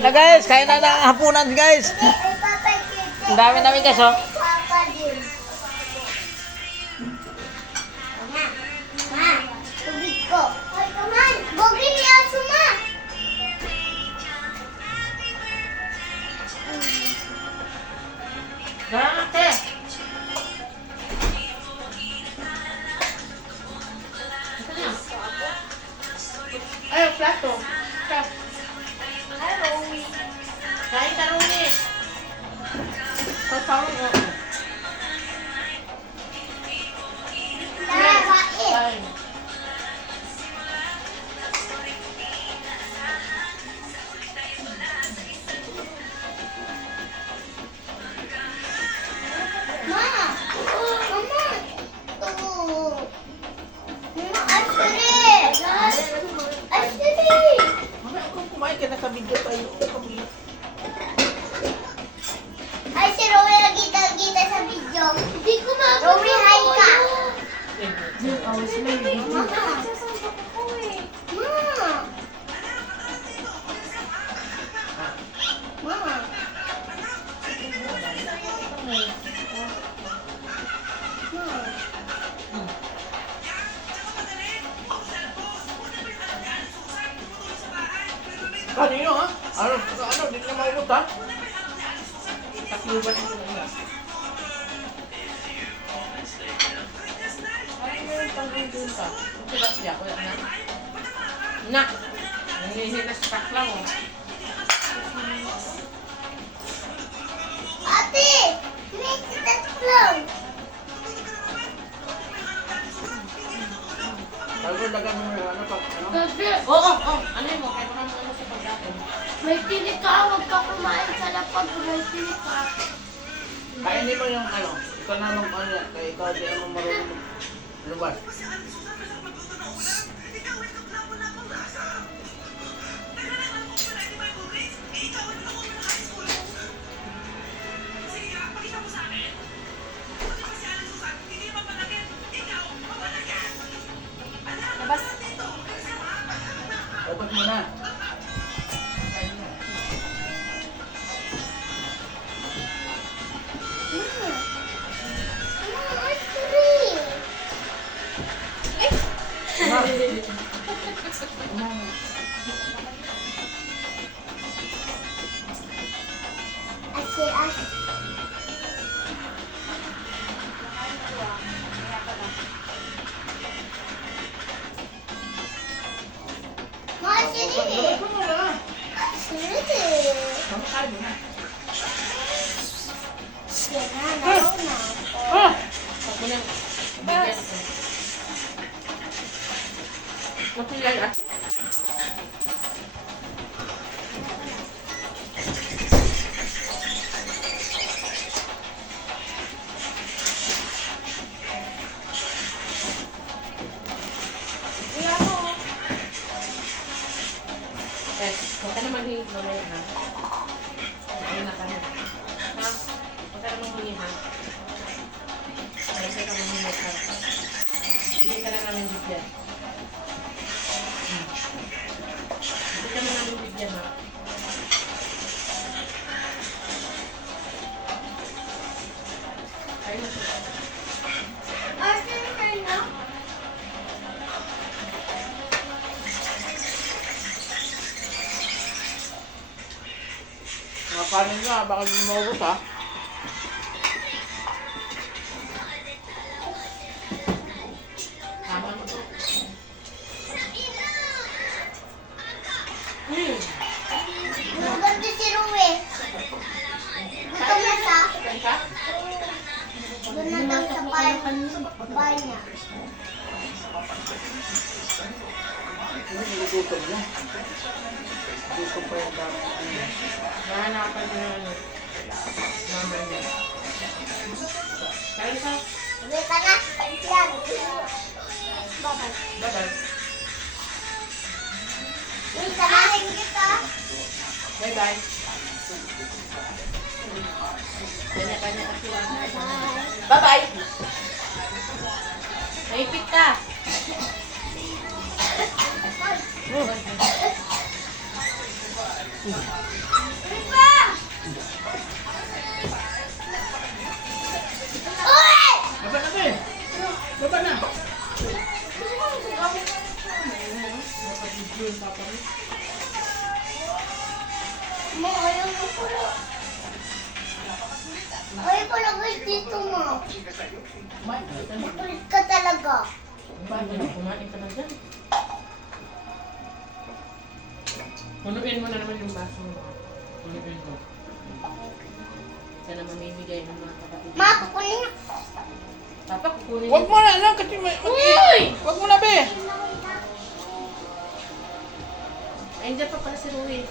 Na guys, kain na ng hapunan guys. Ang dami namin guys oh. Ate. Ay, plato. Kain ka rin eh. Pagpawin mo. Kain. Kumain ka na sa video tayo. Ay, si Rory nagkita-kita sa video. Hindi ko mababa. Rory, hi ka. Mama. Mama. Kanino ha? Ano? Di na maubot ha? Takluban ito na. Ay, meron pang doon ka. Ang sarap niya, kuya na. Na! Nangihinas pa lang oh. Ate! May tatlong. Bago lagan mo yung ano pag ano? Oo. Ano mo? Kaya naman ano sa pagdating. May pili ka. Huwag ka kumain sa lapag. May pili ka. Kainin mo yung ano. Ikaw na mag ano yan. Kaya ikaw di ano marunong luwas. Labas. Dapat mo na. Ako na. Bigyan ko. Mapilay ah. Huwag ka naman hihig mamaya ha. Ayun na kami. Ha? Huwag ka naman hihig ha. Kasi ka mamimig ha. Hindi ka lang namin bigyan. Hindi ka lang namin bigyan ha. Ayun na siya. Mga kanin na, baka hindi maubos ha. Tama mo. Maganda si Rue. Gutom na siya. Saan ka? Doon na daw sa bahay niya. Nilugutom niya. Gutom pa yung dami. Nahanapan niya na ano. Mama niya. Kain ka. Uwi ka na. Yan. Bye-bye. Bye-bye. Uwi ka na. Kita. Bye-bye. Kanya-kanya kasi lang. Bye-bye. Naipit ka. ka rin. Ma, ayaw mo pala. Ayaw pala guys dito mo. Kulit ka talaga. Kumain ka na dyan. Punuin mo na naman yung baso mo. Punuin mo. Sana mamimigay ng mga kapatid. Ma, kukunin na. Papa, kukunin Huwag mo na lang kasi Uy! Huwag mo na be. Ay, dyan pa pala si Rui.